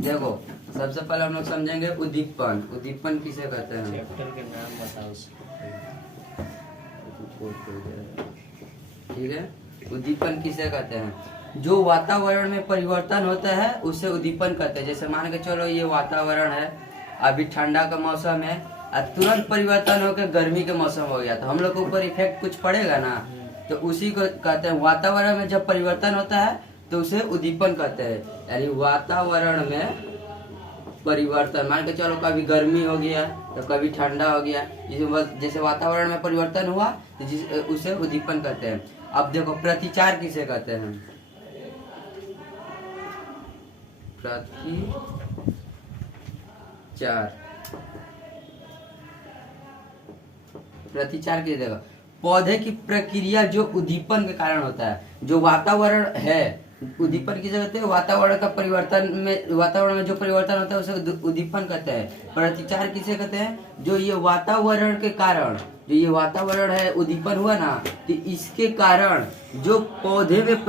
देखो सबसे पहले हम लोग समझेंगे उद्दीपन। उद्दीपन किसे कहते हैं? चैप्टर के नाम बताओ। ठीक है, उद्दीपन किसे कहते हैं? जो वातावरण में परिवर्तन होता है उसे उद्दीपन कहते हैं। जैसे मान के चलो ये वातावरण है, अभी ठंडा का मौसम है और तुरंत परिवर्तन होकर गर्मी के मौसम हो गया तो हम लोग के ऊपर इफेक्ट कुछ पड़ेगा ना, तो उसी को कहते हैं। वातावरण में जब परिवर्तन होता है तो उसे उद्दीपन कहते हैं। यानी वातावरण में परिवर्तन, मान के चलो कभी गर्मी हो गया तो कभी ठंडा हो गया, जैसे वातावरण में परिवर्तन हुआ तो उसे उद्दीपन कहते हैं। अब देखो प्रतिचार किसे कहते हैं? प्रतिचार, प्रतिचार किसे देखो? पौधे की प्रक्रिया जो उद्दीपन के कारण होता है। जो वातावरण है, उद्दीपन किसे कहते हैं? वातावरण का परिवर्तन में, वातावरण में जो परिवर्तन होता है उसे उद्दीपन कहते हैं। प्रतिचार किसे कहते हैं? जो ये वातावरण के कारण, जो ये वातावरण है उद्दीपन हुआ ना, तो इसके कारण जो पौधे में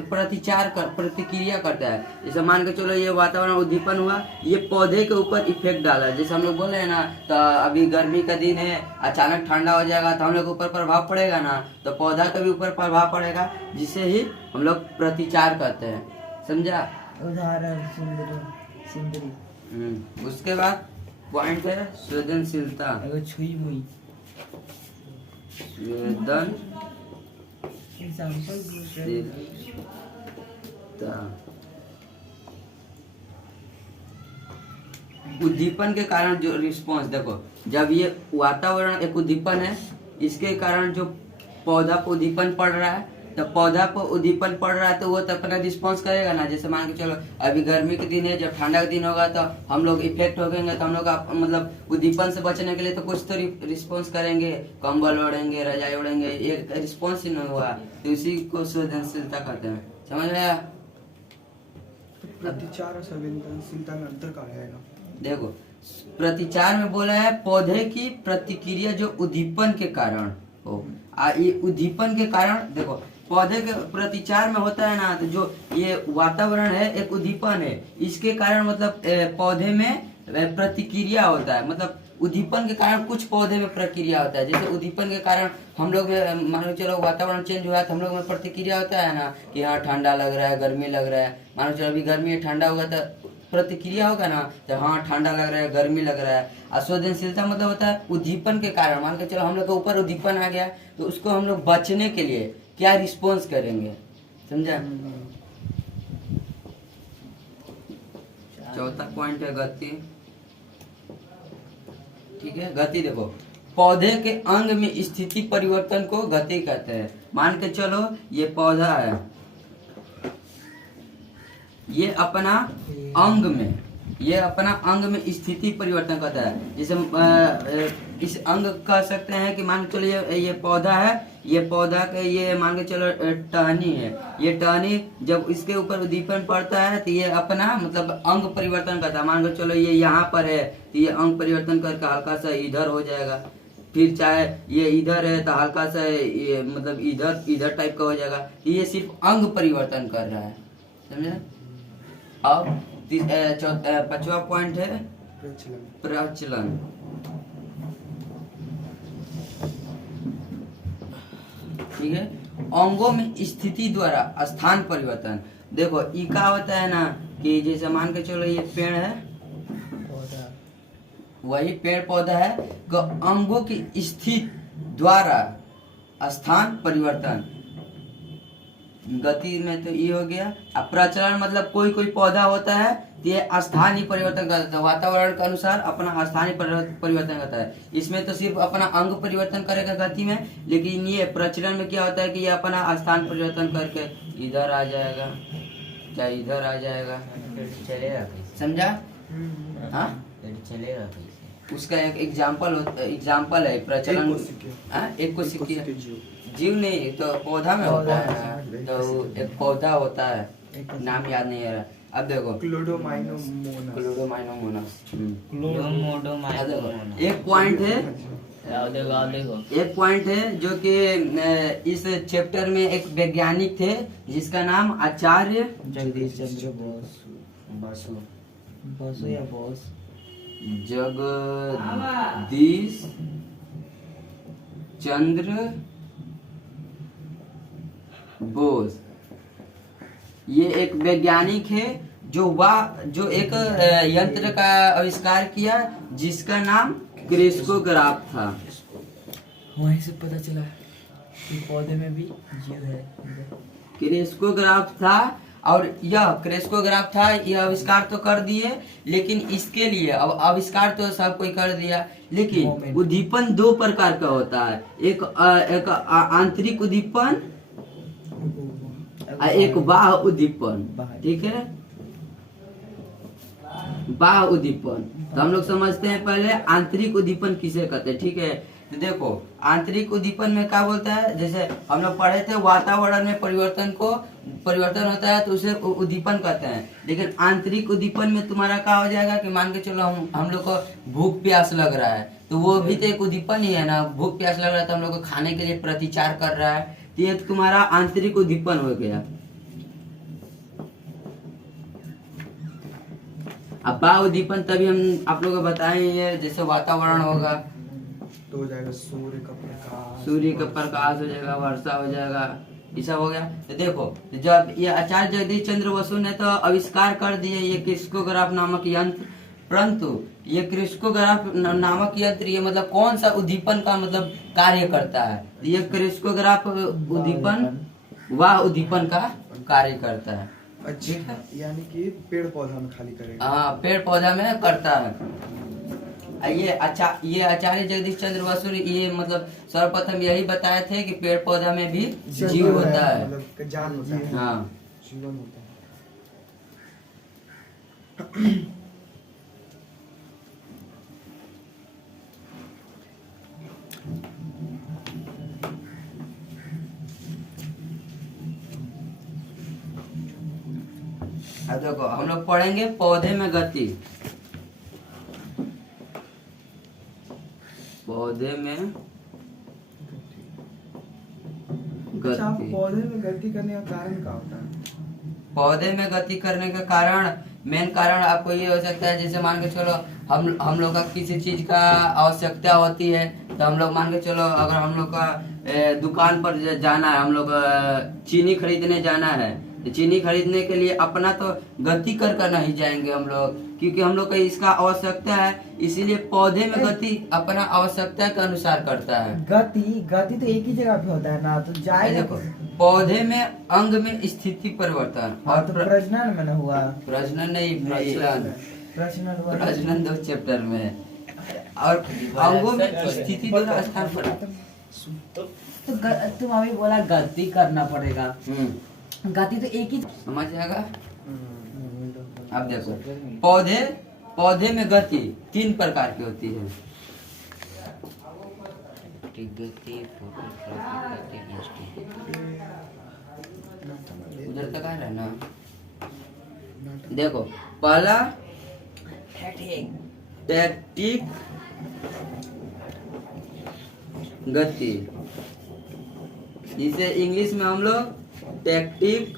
प्रतिचार कर, प्रतिक्रिया करता है। जैसे मान के चलो ये वातावरण उद्दीपन हुआ, ये पौधे के ऊपर इफेक्ट डाला। जैसे हम लोग बोले हैं ना, तो अभी गर्मी का दिन है, अचानक ठंडा हो जाएगा तो हम लोग के ऊपर प्रभाव पड़ेगा ना, तो पौधा का भी ऊपर प्रभाव पड़ेगा, जिसे ही हम लोग प्रतिचार कहते हैं। समझा? उदाहरण सुंदरी। उसके बाद पॉइंट है संवेदनशीलता। छुई मुई संवेदनशीलता, उद्दीपन के कारण जो रिस्पॉन्स, देखो जब ये वातावरण एक उद्दीपन है, इसके कारण जो पौधा को उद्दीपन पड़ रहा है, तो पौधा को उद्दीपन पड़ रहा है तो वो तो अपना रिस्पॉन्स करेगा ना। जैसे मान के चलो अभी गर्मी के दिन है, जब ठंडा का दिन होगा तो हम लोग इफेक्ट हो गएंगे, तो हम लोग मतलब उद्दीपन से बचने के लिए तो कुछ तो रिस्पॉन्स करेंगे, कंबल ओढ़ेंगे, रजाई ओढ़ेंगे, ये रिस्पॉन्स ही नहीं हुआ, तो इसी को संवेदनशीलता कहते हैं। समझ में आया? प्रतिचार और संवेदनशीलता में अंतर क्या है? देखो प्रतिचार में बोला है पौधे की प्रतिक्रिया जो उद्दीपन के कारण हो। ये उद्दीपन के कारण, देखो पौधे के प्रतिचार में होता है ना, तो जो ये वातावरण है एक उद्दीपन है, इसके कारण मतलब पौधे में प्रतिक्रिया होता है। मतलब उद्दीपन के कारण कुछ पौधे में प्रक्रिया होता है। जैसे उद्दीपन के कारण हम लोग मान लो चलो वातावरण चेंज हुआ है तो हम लोग में प्रतिक्रिया होता है ना, कि हाँ ठंडा लग रहा है, गर्मी लग रहा है। मान लो चलो अभी गर्मी है, ठंडा होगा तो प्रतिक्रिया होगा ना, तो हाँ ठंडा लग रहा है, गर्मी लग रहा है। संवेदनशीलता मतलब होता है उद्दीपन के कारण, मान के चलो हम लोग के ऊपर उद्दीपन आ गया तो उसको हम लोग बचने के लिए क्या रिस्पॉन्स करेंगे। समझा? चौथा पॉइंट है गति। ठीक है, गति देखो पौधे के अंग में स्थिति परिवर्तन को गति कहते हैं। मान के चलो ये पौधा है, ये अपना अंग में, ये अपना अंग में स्थिति परिवर्तन करता है। जैसे इस अंग कह सकते हैं कि मान के चलो ये पौधा है, ये पौधा के ये मान के चलो टहनी है, ये टहनी जब इसके ऊपर उद्दीपन पड़ता है तो ये अपना मतलब अंग परिवर्तन करता है। मान के चलो ये यहाँ पर है तो ये अंग परिवर्तन करके हल्का सा इधर हो जाएगा, फिर चाहे ये इधर है तो हल्का सा ये मतलब इधर टाइप का हो जाएगा। ये सिर्फ अंग परिवर्तन कर रहा है। समझे? अब पांचवा पॉइंट है प्रचलन। ठीक है, अंगों में स्थिति द्वारा स्थान परिवर्तन। देखो ये क्या होता है ना, कि जैसे मान के चलो ये पेड़ है, वही पेड़ पौधा है, तो अंगों की स्थिति द्वारा स्थान परिवर्तन। गति में तो ये हो गया। अब प्रचलन मतलब कोई पौधा होता है तो ये स्थानीय परिवर्तन करता है, वातावरण के अनुसार अपना स्थानीय परिवर्तन करता है। इसमें तो सिर्फ अपना अंग परिवर्तन करेगा गति में, लेकिन ये प्रचलन में क्या होता है कि ये अपना स्थान परिवर्तन करके इधर आ जाएगा, क्या इधर आ जाएगा। चलेगा? समझा? हाँ, चलेगा? उसका एक एग्जाम्पल है प्रचलन। एक को सिक्की जीव नहीं तो पौधा में होता है, तो एक पौधा होता है, नाम याद नहीं आ रहा। अब देखो क्लोडोमाइनोमोनास। एक पॉइंट है, एक पॉइंट है जो कि इस चैप्टर में एक वैज्ञानिक थे जिसका नाम आचार्य जगदीश चंद्र बोस। बसु बसो या बॉस। जगदीश चंद्र बोस। ये एक वैज्ञानिक है जो एक यंत्र का आविष्कार किया जिसका नाम क्रेस्कोग्राफ था। वहीं से पता चला कि पौधे में भी जीव है। क्रेस्कोग्राफ था और यह क्रेस्कोग्राफ था, यह आविष्कार तो कर दिए, लेकिन इसके लिए अब आविष्कार तो सब कोई कर दिया, लेकिन Moment. उद्दीपन दो प्रकार का होता है। एक आंतरिक उद्दीपन, एक बाह्य उद्दीपन। बाह्य। ठीक है, बाह्य उद्दीपन तो हम लोग समझते हैं पहले आंतरिक उद्दीपन किसे कहते हैं। ठीक है, तो देखो आंतरिक उद्दीपन में क्या बोलता है, जैसे हम लोग पढ़े थे वातावरण में परिवर्तन होता है तो उसे उद्दीपन कहते हैं। लेकिन आंतरिक उद्दीपन में तुम्हारा क्या हो जाएगा कि मान के चलो हम लोग को भूख प्यास लग रहा है, तो वो भी तो एक उद्दीपन ही है ना। भूख प्यास लग रहा है तो हम लोग को खाने के लिए प्रतिचार कर रहा है, तो ये तुम्हारा आंतरिक उद्दीपन हो गया। अब बाह्य उद्दीपन तभी हम आप लोगों को बताएंगे, जैसे वातावरण होगा तो हो जाएगा सूर्य का प्रकाश हो जाएगा, वर्षा हो जाएगा, ये सब हो गया। तो देखो जब ये आचार्य जगदीश चंद्र बसु ने तो आविष्कार कर दिए ये क्रेस्कोग्राफ नामक यंत्र, परंतु ये क्रेस्कोग्राफ नामक यंत्र ये मतलब कौन सा उद्दीपन का मतलब कार्य करता है। ये क्रेस्कोग्राफ उद्दीपन वाह उद्दीपन का कार्य करता है। अच्छा, यानी कि पेड़ पौधा में खाली करेगा। हाँ, पेड़ पौधा में करता है। ये आचार्य जगदीश चंद्र बसु ये मतलब सर्वप्रथम यही बताए थे कि पेड़ पौधा में भी जीव होता है, मतलब जान होता है। हाँ। जीवन होता है। अब देखो हम लोग पढ़ेंगे पौधे में गति। पौधे में अच्छा, गति। पौधे में गति करने का कारण क्या होता है? पौधे में गति करने का कारण, मेन कारण आपको ये हो सकता है, जैसे मान के चलो हम लोग का किसी चीज का आवश्यकता होती है, तो हम लोग मान के चलो अगर हम लोग का दुकान पर जाना है, हम लोग चीनी खरीदने जाना है, तो चीनी खरीदने के लिए अपना तो गति कर नहीं जाएंगे हम लोग, क्योंकि हम लोग का इसका आवश्यकता है, इसीलिए पौधे में गति अपना आवश्यकता के अनुसार करता है। गति तो एक ही जगह पे होता है ना, तो जाएगा देखो पौधे में अंग में स्थिति परिवर्तन और तो प्रजनन में न हुआ। प्रजनन नहीं, प्रजनन प्रजनन हुआ। प्रजनन 2 चैप्टर में है। और अंगों में स्थिति द्वारा स्थान पर। तो तुम अभी बोला गति करना पड़ेगा, गति तो एक ही समझ जाएगा। अब देखो पौधे में गति 3 प्रकार की होती है। गति, उधर तक आ रहा है ना। देखो पहला टैक्टिक गति, जिसे इंग्लिश में हम लोग टैक्टिक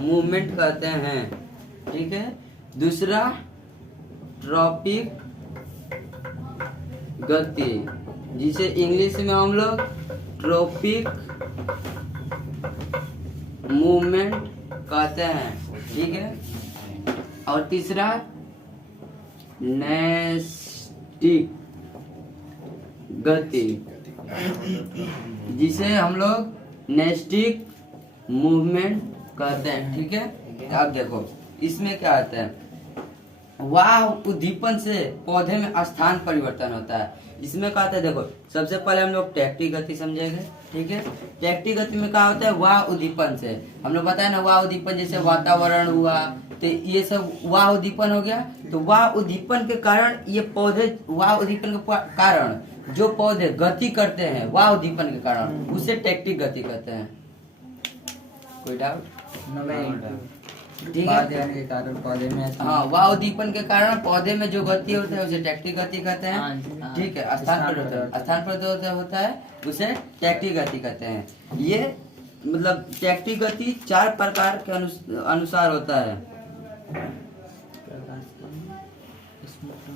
मूवमेंट कहते हैं। ठीक है, दूसरा ट्रॉपिक गति, जिसे इंग्लिश में हम लोग ट्रॉपिक मूवमेंट कहते हैं। ठीक है, और तीसरा नैस्टिक गति, जिसे हम लोग नैस्टिक मूवमेंट कहते हैं। ठीक है, अब देखो इसमें क्या आता है, वाह उद्दीपन से पौधे में स्थान परिवर्तन होता है। इसमें क्या होता है, देखो सबसे पहले हम लोग टैक्टिक गति समझेंगे। ठीक है, टैक्टिक गति में क्या होता है, वाह उद्दीपन से हम लोग बताए ना, वाह उद्दीपन जैसे वातावरण हुआ, तो ये सब वाह उद्दीपन हो गया। तो वाह उद्दीपन के कारण ये पौधे, वाह उद्दीपन के कारण जो पौधे गति करते हैं वाह उद्दीपन के कारण, उसे टैक्टिक गति कहते हैं। कोई डाउट? ठीक है, के कारण पौधे में हाँ, वाह उद्दीपन के कारण पौधे में जो गति होता है उसे टैक्टिक गति कहते हैं। ठीक है, स्थान परिवर्तन होता है उसे टैक्टिक गति कहते हैं। ये मतलब टैक्टिक गति 4 प्रकार के अनुसार होता है। प्रकाश क्रम, ऊष्मा क्रम,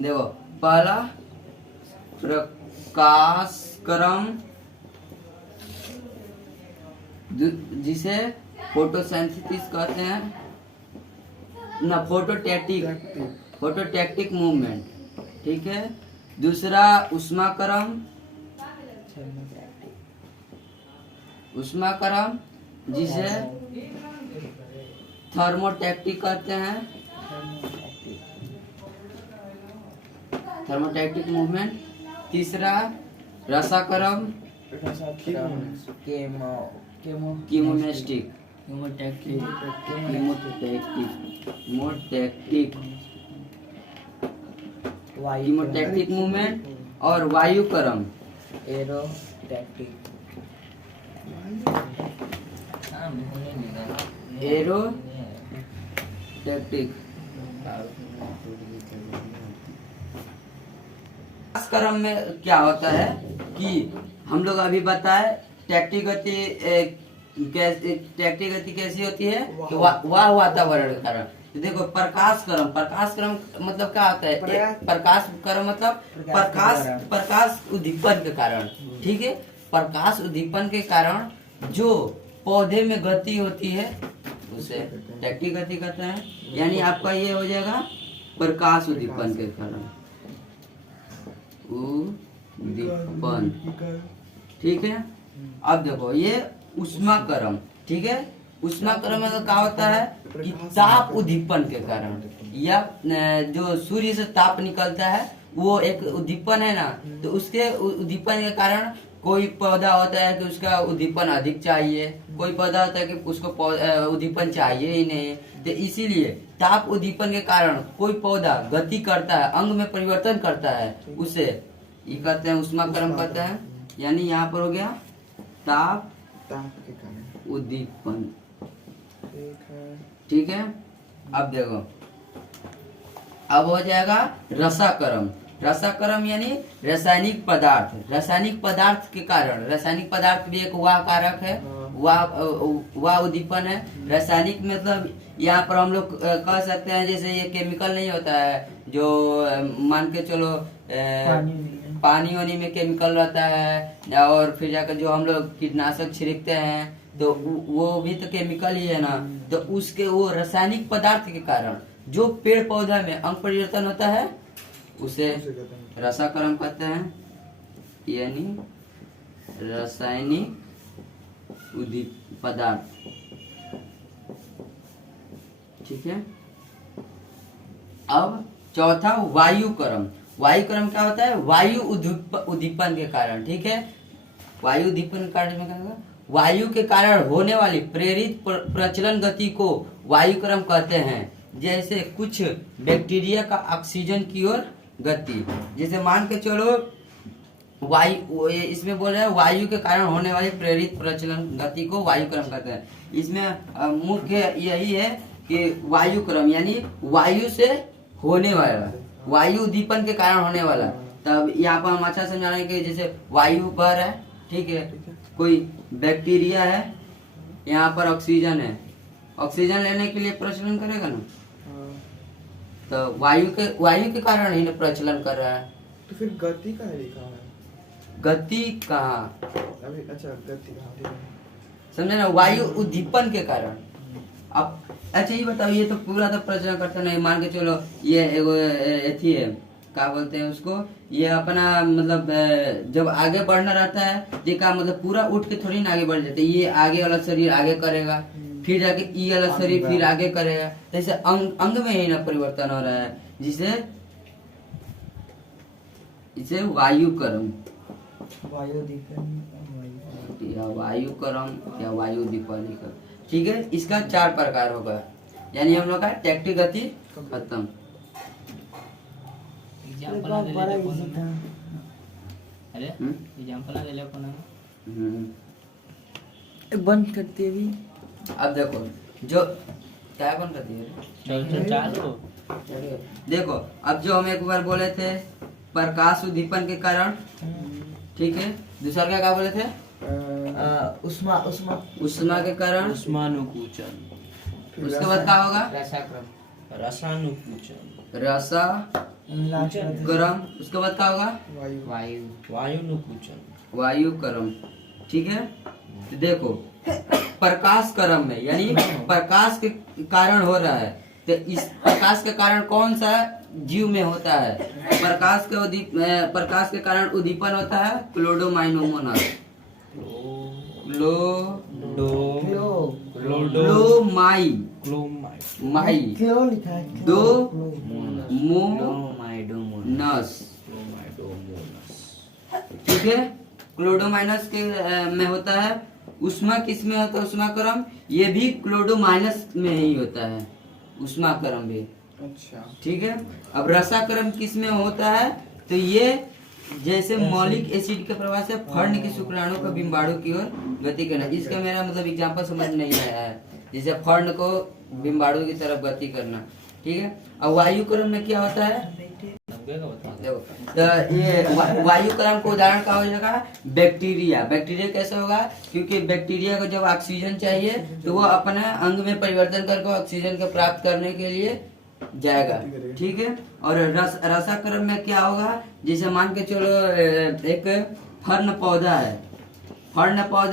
देखो पहला प्रकाश क्रम जिसे फोटोसिंथेसिस कहते हैं ना, फोटोटैक्टिक मूवमेंट, ठीक है। दूसरा ऊष्माक्रम जिसे थर्मोटैक्टिक कहते हैं, थर्मोटैक्टिक मूवमेंट। तीसरा रसाक्रम कीमोमेस्टिक, कीमोटैक्टिक मूवमेंट। और वायुक्रम एरोटैक्टिक, एरोटैक्टिक। इस क्रम में क्या होता है कि हम लोग अभी बताए टैक्टिक गति कैसी होती है कि वाह वातावरण के कारण। तो देखो प्रकाश क्रम मतलब क्या होता है, प्रकाश क्रम मतलब प्रकाश उद्दीपन के कारण, ठीक है। प्रकाश उद्दीपन के कारण जो पौधे में गति होती है उसे टैक्टिक गति कहते हैं। यानी आपका ये हो जाएगा प्रकाश उद्दीपन के कारण, उद्दीपन, ठीक है। अब देखो ये ऊष्माक्रम, ठीक है। ऊष्माक्रम में क्या होता है कि ताप उद्दीपन के कारण, या जो सूर्य से ताप निकलता है वो एक उद्दीपन है ना, तो उसके उद्दीपन के कारण कोई पौधा होता है कि उसका उद्दीपन अधिक चाहिए, कोई पौधा होता है कि उसको उद्दीपन चाहिए ही नहीं। तो इसीलिए ताप उद्दीपन के कारण कोई पौधा गति करता है, अंग में परिवर्तन करता है, उसे ये कहते हैं ऊष्माक्रम कहते हैं। यानी यहाँ पर हो गया ताप के कारण उद्दीपन, ठीक है। अब देखो अब हो जाएगा रसाक्रम। रसाक्रम यानी रासायनिक पदार्थ के कारण, रासायनिक पदार्थ भी एक वाह कारक है, वाह उद्दीपन है। रासायनिक मतलब यहाँ पर हम लोग कह सकते हैं जैसे ये केमिकल नहीं होता है जो मान के चलो पानी वानी में केमिकल रहता है, और फिर जाकर जो हम लोग कीटनाशक छिड़कते हैं तो वो भी तो केमिकल ही है ना। तो उसके वो रासायनिक पदार्थ के कारण जो पेड़ पौधा में अंग परिवर्तन होता है उसे रसाक्रम कहते हैं, यानी रासायनिक पदार्थ, ठीक है। अब चौथा वायुक्रम। वायुक्रम क्या होता है, वायु उद्दीपन के कारण, ठीक है। वायु उद्दीपन के कारण में क्या होगा, वायु के कारण होने वाली प्रेरित प्रचलन गति को वायुक्रम कहते हैं। जैसे कुछ बैक्टीरिया का ऑक्सीजन की ओर गति, जैसे मान के चलो वायु, इसमें बोल रहे हैं वायु के कारण होने वाली प्रेरित प्रचलन गति को वायुक्रम कहते हैं। इसमें मुख्य यही है कि वायुक्रम यानी वायु से होने वाला, वायु उद्दीपन के कारण होने वाला। तब यहाँ पर हम अच्छा समझा रहे हैं कि जैसे वायु पर है, ठीक है, कोई बैक्टीरिया है, यहाँ पर ऑक्सीजन है, ऑक्सीजन लेने के लिए प्रचलन करेगा ना, तो वायु के कारण ही ना प्रचलन कर रहा है। तो फिर गति का लिखा है, गति कहाँ, अभी अच्छा गति कहाँ, ठीक है, समझे ना, वायु उद्दीपन के कारण। अब अच्छा ये बताओ, ये तो पूरा तो प्रचलन करता नहीं, मान के चलो ये एगो एथी है, क्या बोलते हैं उसको, ये अपना मतलब जब आगे बढ़ना रहता है ये का मतलब पूरा उठ के थोड़ी ना आगे बढ़ जाते, ये आगे वाला शरीर आगे करेगा, फिर जाके ये वाला शरीर फिर आगे करेगा, तो ऐसे अंग में ही ना परिवर्तन हो रहा है, जिसे इसे वायुक्रम या वायुक्रम या वायुदीपन, ठीक है। इसका 4 प्रकार होगा, यानी हम लोग का टैक्टिक गति खत्म। बंद करते भी। अब देखो जो क्या बंद करती है, देखो अब जो हम एक बार बोले थे प्रकाश उद्दीपन के कारण, ठीक है। दूसरा क्या बोले थे, उष्मा के कारण, उष्मानुकूचन। उसके बाद क्या होगा, रसानुकूचन रसा गरम, उसके बाद क्या होगा? वायु वायु वायुनुकूचन वायु करम। ठीक है, तो देखो प्रकाश करम में यानी प्रकाश के कारण हो रहा है, तो इस प्रकाश के कारण कौन सा जीव में होता है? प्रकाश के कारण उद्दीपन होता है क्लोडोमाइनोमोनास। क्लोमाई माई दो मोनस। ठीक है, क्लोडोमाइनस के में होता है। उष्मा किस में होता है? उष्माक्रम, ये भी क्लोडोमाइनस में ही होता है, उष्माक्रम भी। अच्छा ठीक है, अब रसाक्रम किस में होता है? तो ये जैसे मौलिक एसिड के प्रभाव से फर्ण की शुक्राणु को बिम्बाणु की ओर गति करना। इसका मेरा मतलब एग्जांपल समझ नहीं आया है, जैसे फर्ण को बिम्बाणु की तरफ गति करना। ठीक है, अब वायुक्रम में क्या होता है? देखो, तो ये वायुक्रम को उदाहरण क्या हो जाएगा? बैक्टीरिया। बैक्टीरिया कैसे होगा? क्योंकि बैक्टीरिया को जब ऑक्सीजन चाहिए तो वो अपने अंग में परिवर्तन करके ऑक्सीजन को प्राप्त करने के लिए जाएगा। ठीक है, और रसाक्रम में क्या होगा? जैसे मान के चलो एक फर्ण पौधा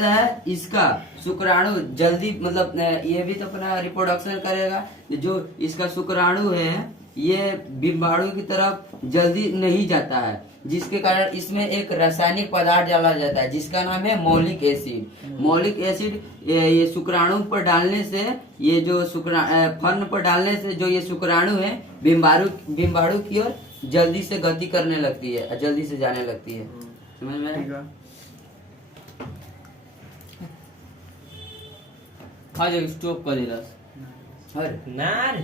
है, इसका शुक्राणु जल्दी मतलब ये भी तो अपना रिप्रोडक्शन करेगा। जो इसका शुक्राणु है ये बिम्बाणु की तरफ जल्दी नहीं जाता है, जिसके कारण इसमें एक रासायनिक पदार्थ डाला जाता है जिसका नाम है मौलिक एसिड। मौलिक एसिड ये शुक्राणु पर डालने से, ये जो फर्ण पर डालने से जो ये शुक्राणु है बिम्बाणु की ओर जल्दी से गति करने लगती है, जल्दी से जाने लगती है। समझ में आया? स्टॉप कर दिला नार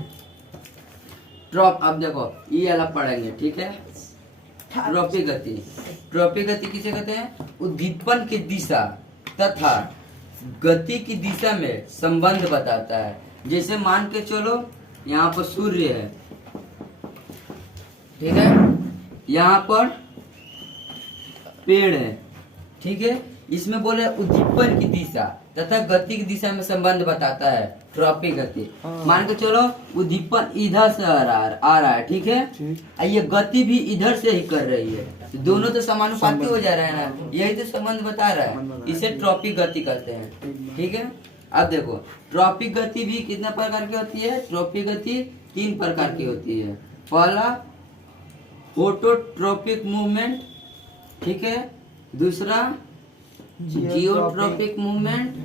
ड्रॉप। अब देखो ये अलग पढ़ेंगे। ठीक है, ट्रॉपी गति। ट्रॉपी गति किसे कहते हैं? उद्दीपन की दिशा तथा गति की दिशा में संबंध बताता है। जैसे मान के चलो यहाँ पर सूर्य है, ठीक है, यहाँ पर पेड़ है, ठीक है, इसमें बोले उद्दीपन की दिशा तथा गति की दिशा में संबंध बताता है ट्रॉपी गति। मान के चलो उद्दीपन इधर से आ रहा है, ठीक है, ये गति भी इधर से ही कर रही है, दोनों तो समानुपाती हो जा रहा है ना, यही तो संबंध बता रहा है, इसे ट्रॉपी गति कहते हैं। ठीक है, अब देखो ट्रॉपिक गति भी कितने प्रकार की होती है? ट्रॉपिक गति 3 प्रकार की होती है। पहला फोटोट्रोपिक मूवमेंट, ठीक है, दूसरा जियोट्रोपिक मूवमेंट,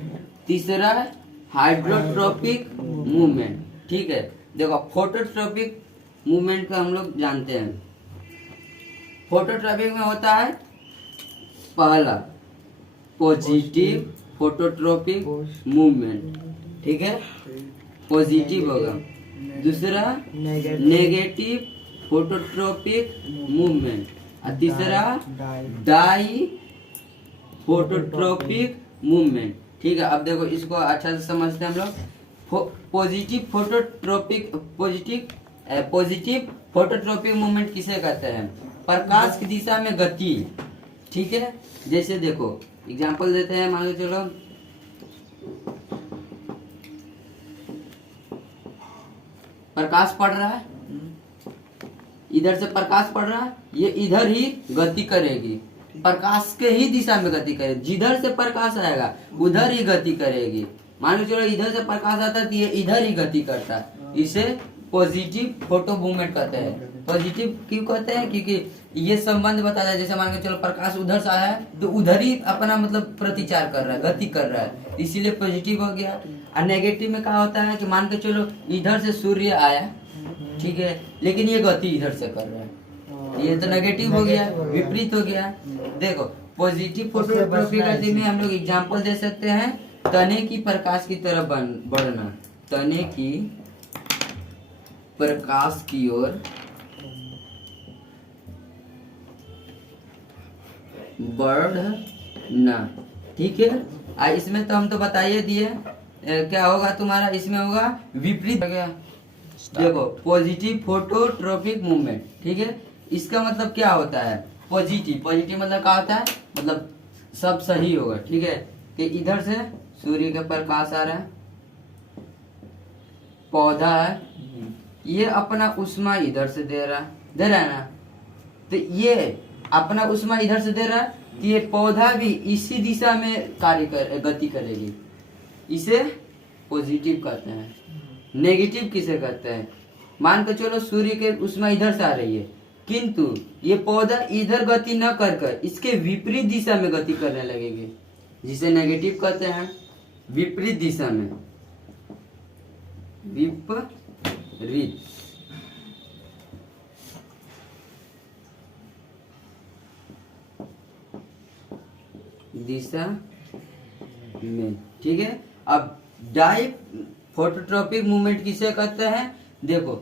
तीसरा हाइड्रोट्रोपिक मूवमेंट। ठीक है, देखो फोटोट्रोपिक मूवमेंट का हम लोग जानते हैं। फोटोट्रोपिक में होता है पहला पॉजिटिव फोटोट्रोपिक मूवमेंट, ठीक है, पॉजिटिव होगा। दूसरा नेगेटिव फोटोट्रोपिक मूवमेंट, और तीसरा डाई फोटोट्रोपिक मूवमेंट। ठीक है, अब देखो इसको अच्छा से समझते हैं हम लोग। पॉजिटिव फोटोट्रोपिक मूवमेंट किसे कहते हैं? प्रकाश की दिशा में गति। ठीक है, जैसे देखो एग्जांपल देते हैं, मान लो चलो प्रकाश पड़ रहा है, इधर से प्रकाश पड़ रहा है, ये इधर ही गति करेगी, प्रकाश के ही दिशा में गति करेगी, जिधर से प्रकाश आएगा उधर ही गति करेगी। मान लो चलो इधर से प्रकाश आता है तो ये इधर ही गति करता है, इसे पॉजिटिव फोटो मूवमेंट कहते हैं। पॉजिटिव क्यों कहते हैं? क्योंकि ये संबंध बताता है, जैसे मान के चलो प्रकाश उधर से आया है तो उधर ही अपना मतलब प्रतिचार कर रहा है, गति कर रहा है, इसीलिए पॉजिटिव हो गया। और नेगेटिव में क्या होता है कि मान के चलो इधर से सूर्य आया, ठीक है, लेकिन ये गति इधर से कर रहा है, ये तो नेगेटिव हो गया, विपरीत हो गया। देखो पॉजिटिव फोटोट्रोपिक गति में हम लोग एग्जांपल दे सकते हैं, तने की प्रकाश की तरफ बढ़ना, तने की प्रकाश की ओर बढ़ना। ठीक है, इसमें तो हम तो बताइए दिए क्या होगा तुम्हारा, इसमें होगा विपरीत हो गया। देखो पॉजिटिव फोटोट्रोपिक मूवमेंट, ठीक है, इसका मतलब क्या होता है? पॉजिटिव मतलब क्या होता है? मतलब सब सही होगा, ठीक है, कि इधर से सूर्य का प्रकाश आ रहा है, पौधा है, ये अपना उष्मा इधर से दे रहा है ना, तो ये अपना उष्मा इधर से दे रहा है, तो ये पौधा भी इसी दिशा में गति करेगी। इसे पॉजिटिव कहते हैं। नेगेटिव किसे कहते हैं? मान के चलो सूर्य के उष्मा इधर से आ रही है, किंतु ये पौधा इधर गति न कर इसके विपरीत दिशा में गति करने लगेगी, जिसे नेगेटिव कहते हैं। विपरीत दिशा में, विपरीत दिशा में, ठीक है। अब डाई फोटोट्रॉपिक मूवमेंट किसे कहते हैं? देखो,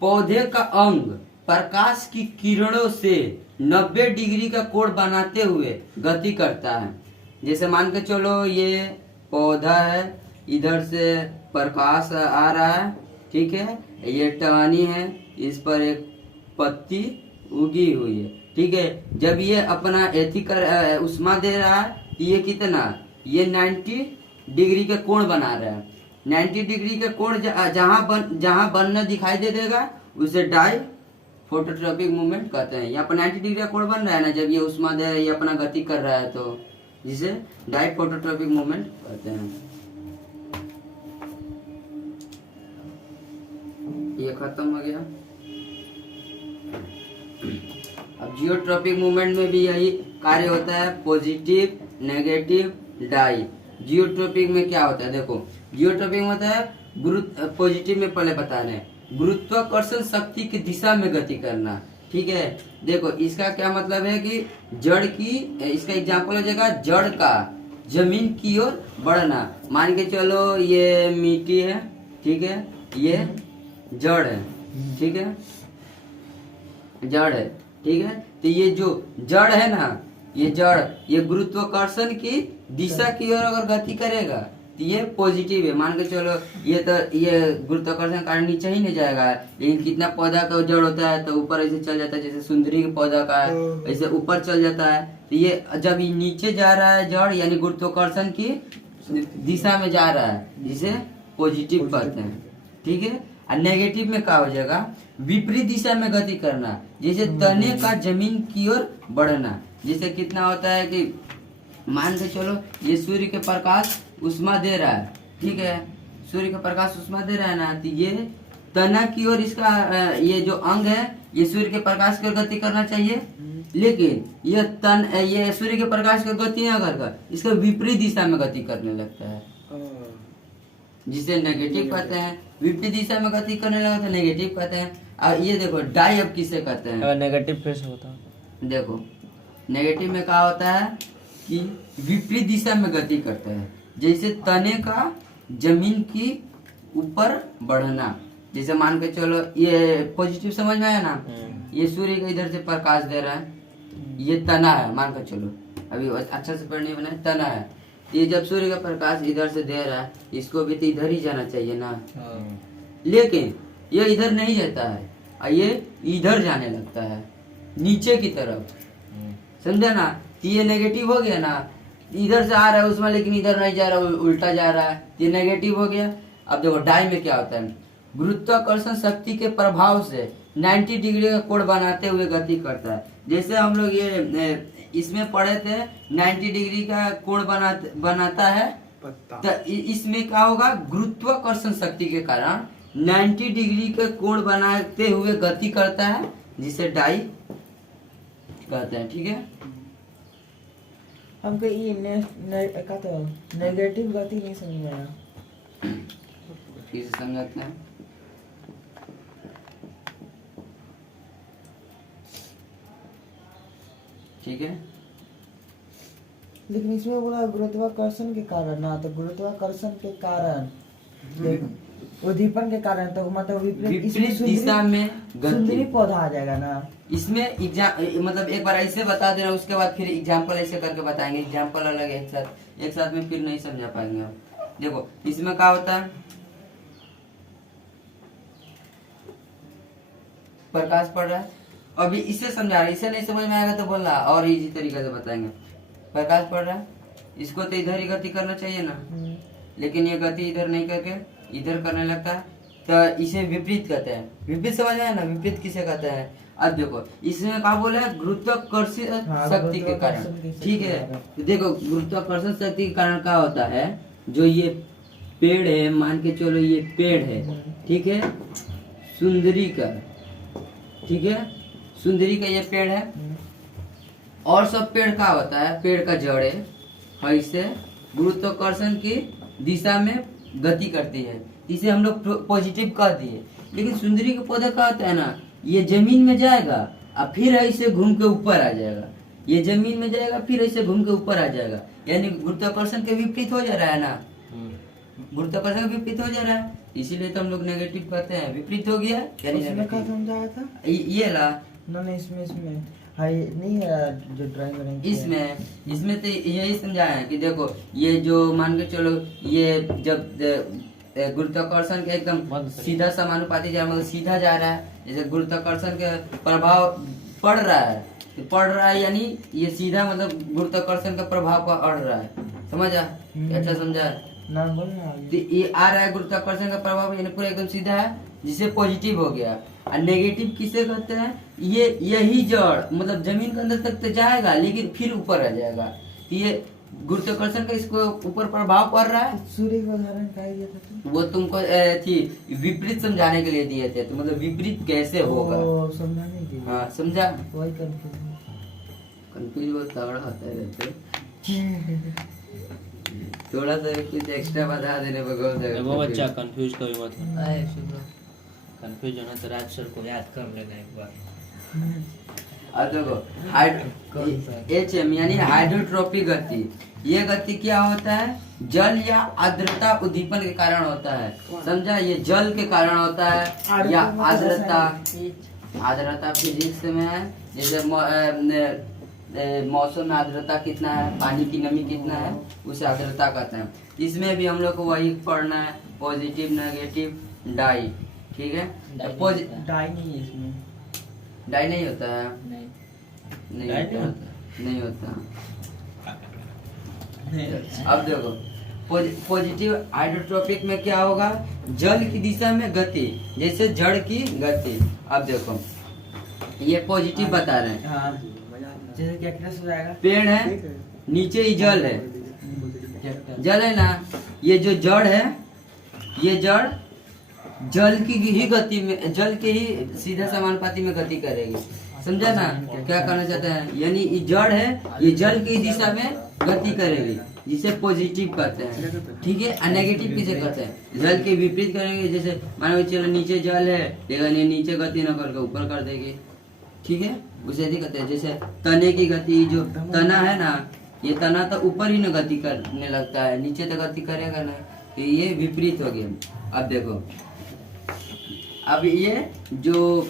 पौधे का अंग प्रकाश की किरणों से 90 डिग्री का कोण बनाते हुए गति करता है। जैसे मान के चलो ये पौधा है, इधर से प्रकाश आ रहा है, ठीक है, ये टहनी है, इस पर एक पत्ती उगी हुई है, ठीक है। जब ये अपना एथी कर उष्मा दे रहा है, ये कितना, ये 90 डिग्री का कोण बना रहा है। 90 डिग्री का कोण जहां बनना दिखाई दे देगा उसे डाई फोटोट्रॉपिक मूवमेंट कहते हैं। यहाँ पर 90 डिग्री का कोण बन रहा है ना, जब ये उष्मा दे, ये अपना गति कर रहा है, तो जिसे डाई फोटोट्रॉपिक मूवमेंट कहते हैं। ये खत्म हो गया। अब जियोट्रॉपिक मूवमेंट में भी यही कार्य होता है, पॉजिटिव, नेगेटिव, डाई। जियोट्रॉपिक में क्या होता है? देखो, जियोट्रॉपिक में होता है पॉजिटिव में पहले बता रहे हैं, गुरुत्वाकर्षण शक्ति की दिशा में गति करना, ठीक है। देखो, इसका क्या मतलब है कि जड़ की, इसका एग्जांपल हो जाएगा जड़ का जमीन की ओर बढ़ना। मान के चलो ये मिट्टी है, ठीक है, ये जड़ है, ठीक है, जड़ है, ठीक है। तो ये जो जड़ है ना, ये जड़, ये गुरुत्वाकर्षण की दिशा की ओर अगर गति करेगा तो ये पॉजिटिव है। मान के चलो ये गुरुत्वाकर्षण कारण नीचे ही नहीं जाएगा, लेकिन कितना पौधा का जड़ होता है तो ऊपर ऐसे चल जाता है, जैसे सुंदरी के पौधा का है ऐसे ऊपर चल जाता है। तो ये जब ये नीचे जा रहा है जड़, यानी गुरुत्वाकर्षण की दिशा में जा रहा है, जिसे पॉजिटिव कहते हैं, ठीक है। और नेगेटिव में क्या हो जाएगा? विपरीत दिशा में गति करना, जैसे तने का जमीन की ओर बढ़ना। जैसे कितना होता है कि मान के चलो ये सूर्य के प्रकाश उष्मा दे रहा है, ठीक है, सूर्य का प्रकाश उष्मा दे रहा है ना, तो ये तना की ओर इसका ये जो अंग है ये सूर्य के प्रकाश की ओर गति करना चाहिए, लेकिन ये सूर्य के प्रकाश की गति न कर इसका विपरीत दिशा में गति करने लगता है, जिसे नेगेटिव कहते हैं। विपरीत दिशा में गति करने लगा तो नेगेटिव कहते हैं। और ये देखो डाई अब किसे कहते हैं? नेगेटिव फेस होता है। देखो, नेगेटिव में क्या होता है कि विपरीत दिशा में गति करता है, जैसे तने का जमीन की ऊपर बढ़ना। जैसे मान के चलो ये पॉजिटिव समझ में आया ना, ये सूर्य का इधर से प्रकाश दे रहा है, ये तना है, मान के चलो, अभी अच्छा से पढ़ने बना, तना है, ये जब सूर्य का प्रकाश इधर से दे रहा है, इसको भी तो इधर ही जाना चाहिए ना, लेकिन ये इधर नहीं जाता है और ये इधर जाने लगता है नीचे की तरफ, समझा ना। ये नेगेटिव हो गया ना, इधर से आ रहा है उसमें, लेकिन इधर नहीं जा रहा, उल्टा जा रहा है, ये नेगेटिव हो गया। अब देखो डाई में क्या होता है, गुरुत्वाकर्षण शक्ति के प्रभाव से 90 डिग्री का कोण बनाते हुए गति करता है। जैसे हम लोग ये इसमें पढ़े थे 90 डिग्री का कोण बनाता है, तो इसमें क्या होगा, गुरुत्वाकर्षण शक्ति के कारण 90 डिग्री का कोण बनाते हुए गति करता है, जिसे डाई कहते हैं, ठीक है। हमको ये नेगेटिव गति नहीं समझ में आया, किसे समझाते हैं? ठीक है, लेकिन इसमें बोला गुरुत्वाकर्षण के कारण ना, तो गुरुत्वाकर्षण के कारण उद्दीपन के कारण, तो मतलब विपरीत दिशा में सुंदरी पौधा आ जाएगा ना। इसमें मतलब एक बार ऐसे बता देना, उसके बाद फिर एग्जाम्पल ऐसे करके बताएंगे, एग्जाम्पल अलग एक साथ में फिर नहीं समझा पाएंगे आप। देखो इसमें क्या होता है, प्रकाश पड़ रहा है, अभी इसे समझा रहे, इसे नहीं समझ में आएगा तो बोलना, और इजी तरीके से बताएंगे। प्रकाश पड़ रहा है, इसको तो इधर ही गति करना चाहिए ना, लेकिन ये गति इधर नहीं करके इधर करने लगता है, तो इसे विपरीत कहते हैं। विपरीत समझ में आया ना, विपरीत किसे कहते हैं। अब देखो इसमें क्या बोला है, गुरुत्वाकर्षण शक्ति के कारण, ठीक है। तो देखो गुरुत्वाकर्षण शक्ति के कारण क्या होता है, जो ये पेड़ है, मान के चलो ये पेड़ है, ठीक है, सुंदरी का, ठीक है, सुंदरी का ये पेड़ है, और सब पेड़ का होता है, पेड़ का जड़ है, इससे गुरुत्वाकर्षण की दिशा में गति करती है, इसे हम लोग पॉजिटिव कह दिए। लेकिन सुंदरी का पौधा क्या होता है ना, ये जमीन में जाएगा और फिर ऐसे घूम के ऊपर आ जाएगा, ये जमीन में जाएगा फिर ऐसे घूम के ऊपर आ जाएगा, यानी गुरुत्वाकर्षण के विपरीत हो जा रहा है ना, गुरुत्वाकर्षण का विपरीत हो जा रहा है, इसीलिए तो हम लोग नेगेटिव कहते हैं, विपरीत हो गया यानी उसमें क्या नेगेटिव। समझाया था? ये ला ना नहीं, इसमें हाई नहीं है जो ड्राइंग करेंगे इसमें तो यही समझाया है कि देखो ये जो मान के चलो, ये जब गुरुत्वाकर्षण के एकदम सीधा समानुपाती जा, मतलब सीधा जा रहा है, जैसे गुरुत्वाकर्षण के प्रभाव पड़ रहा है, तो पड़ रहा है यानी ये सीधा मतलब गुरुत्वाकर्षण का प्रभाव का अड़ रहा है, समझा? अच्छा समझा? ना बोलना तो ये आ रहा है गुरुत्वाकर्षण का प्रभाव, यानी पूरा एकदम सीधा है, जिसे पॉजिटिव हो गया। और नेगेटिव किसे कहते हैं, ये यही जड़ मतलब जमीन के अंदर तक तो जाएगा लेकिन फिर ऊपर आ जाएगा, तो ये गुरुत्वाकर्षण का इसको ऊपर प्रभाव पड़ रहा है। सूर्य का उदाहरण क्या दिया था तुम? वो तुमको थी विपरीत समझाने के लिए दिए थे, तो मतलब विपरीत कैसे होगा, ओ, समझाने के लिए। हाँ समझा? वही कंफ्यूज बहुत तगड़ा होता है रहते। थोड़ा सा कुछ एक्स्ट्रा बता देने पर वो बच्चा कंफ्यूज कभी मत होना, आए शुक्र। कंफ्यूज होना तो राज सर को याद कर लेना एक बार। अब देखो HM यानी हाइड्रोट्रोपिक गति, ये गति क्या होता है, जल या आर्द्रता उद्दीपन के कारण होता है, समझा? ये जल के कारण होता है या आर्द्रता, आर्द्रता फिजिक्स में है, जैसे मौसम में आर्द्रता कितना है, पानी की नमी कितना है, उसे आर्द्रता कहते हैं। इसमें भी हम लोग को वही पढ़ना है, पॉजिटिव नेगेटिव डाई, ठीक है। डाई नहीं है इसमें, डाई नहीं होता है, नहीं नहीं होता। अब देखो पॉजिटिव हाइड्रोट्रोपिक में क्या होगा, जल की दिशा में गति, जैसे जड़ की गति। अब देखो ये पॉजिटिव बता रहे हैं, हाँ जैसे क्या क्या हो जाएगा, पेड़ है, नीचे ही जल है, जल है ना, ये जो जड़ है, ये जड़ जल की ही गति में, जल के ही सीधा समानुपाती में गति करेगी, समझा ना? क्या करना चाहते हैं, यानी ये जड़ है, ये जल की दिशा में गति करेगी, जिसे पॉजिटिव कहते हैं, ठीक है। और नेगेटिव किसे कहते हैं, जल के विपरीत करेंगे, जैसे मान लो चलो नीचे जल है लेकिन ये नीचे गति न करके ऊपर कर देगी, ठीक है, उसे यदि कहते हैं। जैसे तने की गति, जो तना है ना, ये तना तो ऊपर ही न गति करने लगता है, नीचे तो गति करेगा ना, तो ये विपरीत हो गया। अब देखो, अब ये जो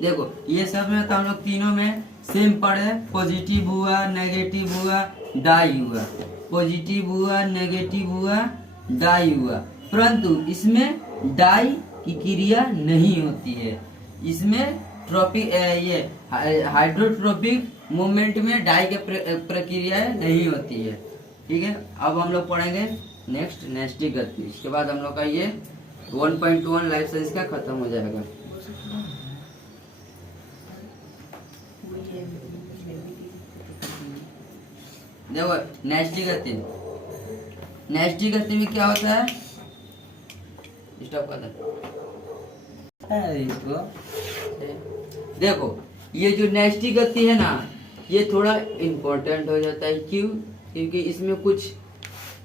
देखो ये सब में तो हम लोग तीनों में सेम पढ़े, पॉजिटिव हुआ, नेगेटिव हुआ, डाई हुआ, पॉजिटिव हुआ, नेगेटिव हुआ, डाई हुआ, परंतु इसमें डाई की क्रिया नहीं होती है, इसमें ट्रॉपिक ये हाइड्रोट्रोपिक मूवमेंट में डाई के प्रक्रिया नहीं होती है, ठीक है। अब हम लोग पढ़ेंगे नेक्स्ट नैस्टिक गति, इसके बाद हम लोग का ये 1.1 लाइफ साइंस का खत्म हो जाएगा। देखो नैस्टिक गति, नैस्टिक गति में क्या होता है, स्टॉप कर दे। देखो ये जो नैस्टिक गति है ना, ये थोड़ा इम्पोर्टेंट हो जाता है, क्यों? क्योंकि इसमें कुछ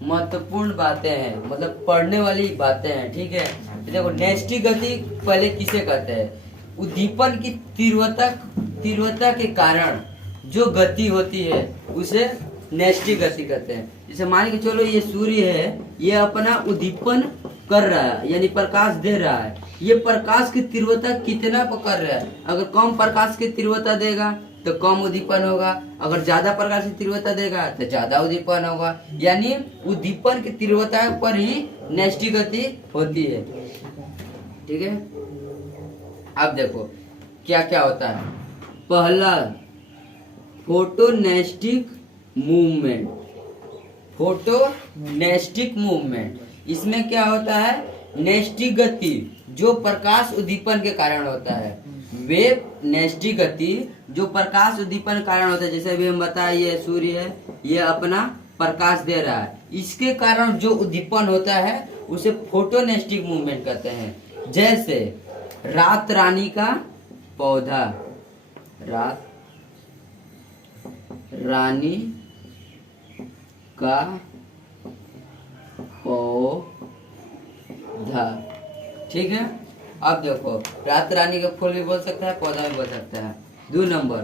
महत्वपूर्ण बातें हैं, मतलब पढ़ने वाली बातें हैं, ठीक है। देखो नैस्टिक गति पहले किसे कहते हैं, उद्दीपन की तीव्रता के कारण जो गति होती है उसे नैस्टिक गति कहते हैं। जैसे मान के चलो ये सूर्य है, ये अपना उद्दीपन कर रहा है, यानी प्रकाश दे रहा है, ये प्रकाश की तीव्रता कितना पकड़ रहा है, अगर कम प्रकाश की तीव्रता देगा तो कम उद्दीपन होगा, अगर ज्यादा प्रकाश की तीव्रता देगा तो ज्यादा उद्दीपन होगा, यानी उद्दीपन की तीव्रता पर ही नैस्टिक गति होती है, ठीक है। अब देखो क्या क्या होता है, पहला फोटोनैस्टिक मूवमेंट, फोटोनेस्टिक मूवमेंट, इसमें क्या होता है, नेस्टिक गति जो प्रकाश उद्दीपन के कारण होता है। वेव नेस्टिक गति जो प्रकाश उद्दीपन के कारण होता है, जैसे अभी हम बताए ये सूर्य है, ये अपना प्रकाश दे रहा है, इसके कारण जो उद्दीपन होता है उसे फोटोनेस्टिक मूवमेंट कहते हैं। जैसे रात रानी का पौधा, रात रानी का पौधा, ठीक है। अब देखो रात रानी का फूल भी बोल सकता है, पौधा भी बोल सकता है। 2 नंबर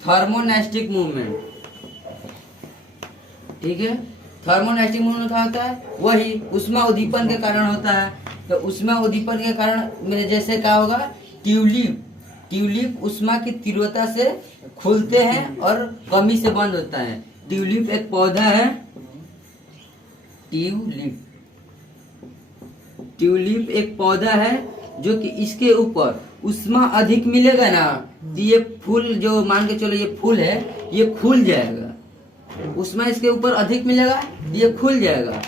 थर्मोनेस्टिक मूवमेंट, ठीक है। थर्मोनेस्टिक मूवमेंट क्या होता है, वही उष्मा उद्दीपन के कारण होता है। तो उष्मा उद्दीपन के कारण मेरे जैसे क्या होगा, ट्यूलिप उष्मा की तीव्रता से खुलते हैं और कमी से बंद होता है। ट्यूलिप एक पौधा है, ट्यूलिप एक पौधा है जो कि इसके ऊपर उष्मा अधिक मिलेगा ना, तो ये फूल जो मान के चलो ये फूल है, ये खुल जाएगा। उष्मा इसके ऊपर अधिक मिलेगा, ये खुल जाएगा,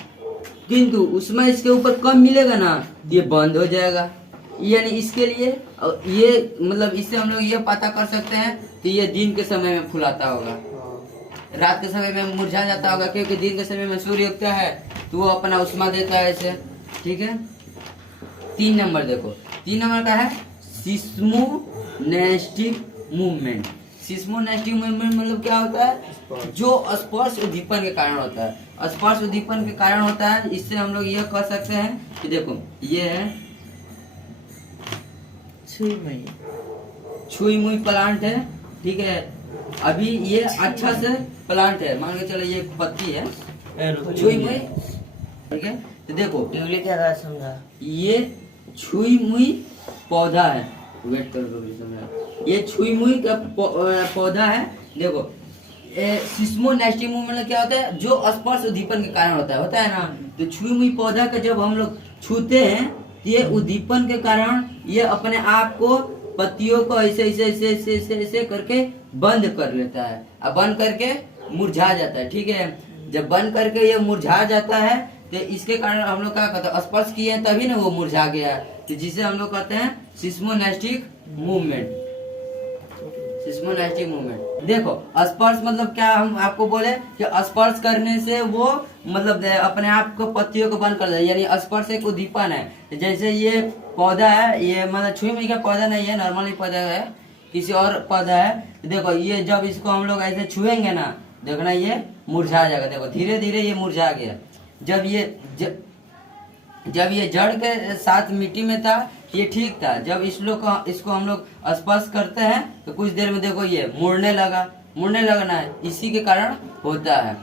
किंतु उष्मा इसके ऊपर कम मिलेगा ना, ये बंद हो जाएगा। यानी इसके लिए ये मतलब इससे हम लोग ये पता कर सकते हैं कि ये दिन के समय में फुलाता होगा, रात के समय में मुरझा जाता होगा, क्योंकि दिन के समय में सूर्य उगता है तो वो अपना उष्मा देता है ऐसे, ठीक है। 3 नंबर देखो, 3 नंबर का है सिस्मोनेस्टिक मूवमेंट। सिस्मोनेस्टिक मूवमेंट मतलब क्या होता है, जो स्पर्श उद्दीपन के कारण होता है। स्पर्श उद्दीपन के कारण होता है, इससे हम लोग यह कह सकते हैं कि देखो ये है छुई मुई प्लांट है, ठीक है। अभी ये अच्छा से प्लांट है, मान के चलो ये पत्ती है छुई मुई, ठीक है। तो देखो ट्यूलिप क्या समझा, ये छुई मुई पौधा है, वेट करो समझा, ये छुई मुई का पौधा है। देखो सिस्मोनेस्टिक मूवमेंट क्या होता है, जो स्पर्श उद्दीपन के कारण होता है ना। तो छुई मुई पौधा का जब हम लोग छूते हैं, ये उद्दीपन के कारण ये अपने आप को पत्तियों को ऐसे ऐसे ऐसे ऐसे ऐसे ऐसे करके बंद कर लेता है, अब बंद करके मुरझा जाता है, ठीक है। जब बंद करके ये मुरझा जाता है तो इसके कारण हम लोग क्या कहते हैं, स्पर्श किए हैं तभी ना वो मुरझा गया, तो जिसे हम लोग कहते हैं सिस्मोनेस्टिक मूवमेंट। सिस्मोनेस्टिक मूवमेंट देखो, स्पर्श मतलब क्या, हम आपको बोले कि स्पर्श करने से वो मतलब अपने आप को पत्तियों को बंद कर देता है, यानी स्पर्श एक उद्दीपन है। जैसे ये पौधा है, ये मतलब छुई मुई का पौधा नहीं है, नॉर्मली पौधा है, किसी और पौधा है। देखो ये जब इसको हम लोग ऐसे छुएंगे ना, देखना ये मुरझा जाएगा। देखो धीरे धीरे ये मुरझा गया। जब ये जड़ के साथ मिट्टी में था ये ठीक था, जब इसको हम लोग स्पर्श करते हैं तो कुछ देर में देखो ये मुड़ने लगना है, इसी के कारण होता है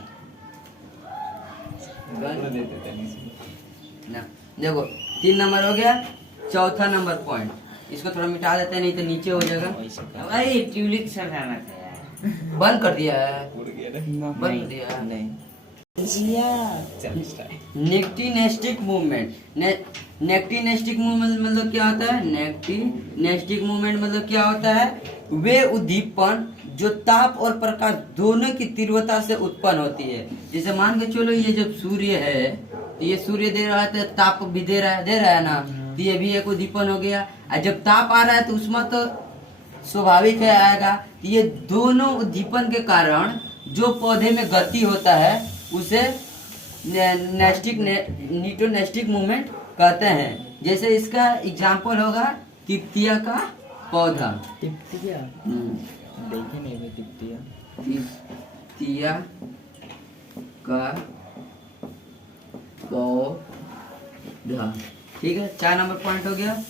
ना। देखो 3 नंबर हो गया। चौथा नंबर पॉइंट, इसको थोड़ा मिटा देते हैं नहीं तो नीचे हो जाएगा। अरे ट्यूलिप समझाना था यार, बंद कर दिया है, बंद कर दिया है। नहीं नेक्टिनेस्टिक मूवमेंट, नेक्टिनेस्टिक मूवमेंट मतलब क्या होता है, नेक्टिनेस्टिक मूवमेंट मतलब क्या होता है, वे उद्दीपन जो ताप और प्रकाश दोनों की तीव्रता से उत्पन्न होती है। जैसे मान के चलो ये जब सूर्य है तो ये सूर्य दे रहा है तो ताप भी दे रहा है ना, तो ये भी एक उद्दीपन हो गया। और जब ताप आ रहा है तो उसमें तो स्वाभाविक है आएगा। तो ये दोनों उद्दीपन के कारण जो पौधे में गति होता है उसे नीटोनेस्टिक मूवमेंट कहते हैं। जैसे इसका एग्जाम्पल होगा तिप्तिया का पौधा, तिप्तिया देखे नहीं मैं तिप्तिया का पौधा, ठीक है। 4 नंबर पॉइंट हो गया।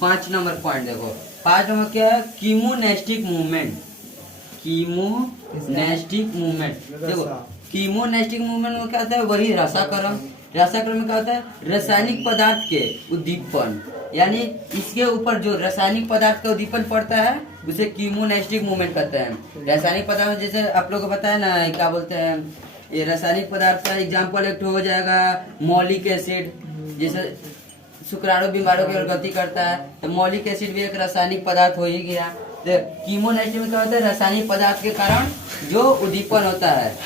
5 नंबर पॉइंट देखो, 5 नंबर क्या है, कीमोनेस्टिक मूवमेंट। कीमोनेस्टिक मूवमेंट देखो, कीमोनेस्टिक मूवमेंट में क्या होता है, वही रसाकरण में क्या होता है, रासायनिक पदार्थ के उद्दीपन, यानी इसके ऊपर जो रासायनिक पदार्थ का उद्दीपन पड़ता है उसे कीमोनेस्टिक मूवमेंट कहते हैं। रासायनिक पदार्थ जैसे आप लोगों को पता है ना, क्या बोलते हैं, ये रासायनिक पदार्थ का एग्जाम्पल एक हो जाएगा मौलिक एसिड। जैसे शुक्राणु बीमारों की ओर गति करता है तो मौलिक एसिड भी एक रासायनिक पदार्थ हो ही गया। तो कीमोनेस्टिक में क्या होता है, रासायनिक पदार्थ के कारण जो उद्दीपन होता है,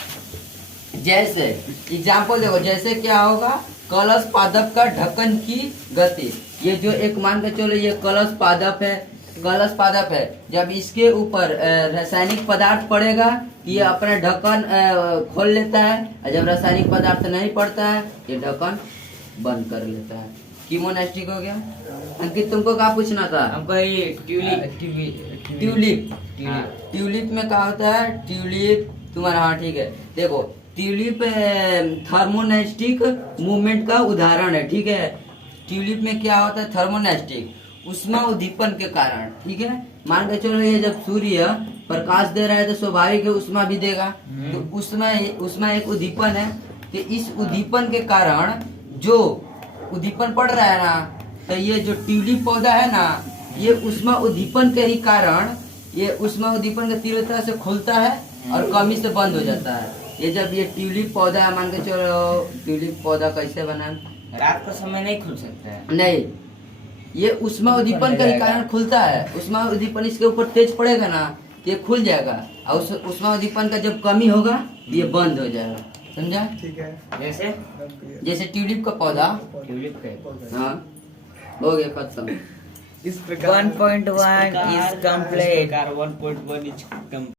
जैसे एग्जाम्पल देखो, जैसे क्या होगा, कलश पादप का ढक्कन की गति। ये जो एक मान के चलो ये कलश पादप है, कलश पादप है। जब इसके ऊपर रासायनिक पदार्थ पड़ेगा, ये अपना ढक्कन खोल लेता है, और जब रासायनिक पदार्थ नहीं पड़ता है, ये ढक्कन बंद कर लेता है। कीमोनेस्टिक हो गया। अंकित तुमको क्या पूछना था? हमको ये ट्यूलिप ट्यूलिप। हाँ। ट्यूलिप में क्या होता है? ट्यूलिप तुम्हारा, हाँ ठीक है। देखो ट्यूलिप थर्मोनेस्टिक मूवमेंट का उदाहरण है, ठीक है। ट्यूलिप में क्या होता है? थर्मोनेस्टिक उष्मा उद्दीपन के कारण, ठीक है। मान के चलो ये जब सूर्य प्रकाश दे रहा है तो स्वाभाविक है उष्मा भी देगा, तो उष्मा एक उद्दीपन है। कि इस उद्दीपन के कारण जो उद्दीपन पड़ रहा है ना, तो ये जो ट्यूलिप पौधा है ना, ये उष्मा उद्दीपन के ही कारण, ये उष्मा उद्दीपन के तीव्रता से खुलता है और कमी से बंद हो जाता है। ये जब ये ट्यूलिप पौधा है, मान के चलो ट्यूलिप पौधा कैसे बना? रात का समय नहीं खुल सकता है। नहीं, ये उष्मा उद्दीपन के ही कारण खुलता है। उष्मा उद्दीपन इसके ऊपर तेज पड़ेगा ना, तो ये खुल जाएगा, और उष्मा उद्दीपन का जब कमी होगा ये बंद हो जाएगा। समझा? ठीक है, जैसे अब clear। जैसे ट्यूलिप का पौधा, ट्यूलिप का हाँ हो गया खत्म। इस प्रकार 1.1 is complete. 1.1 is complete।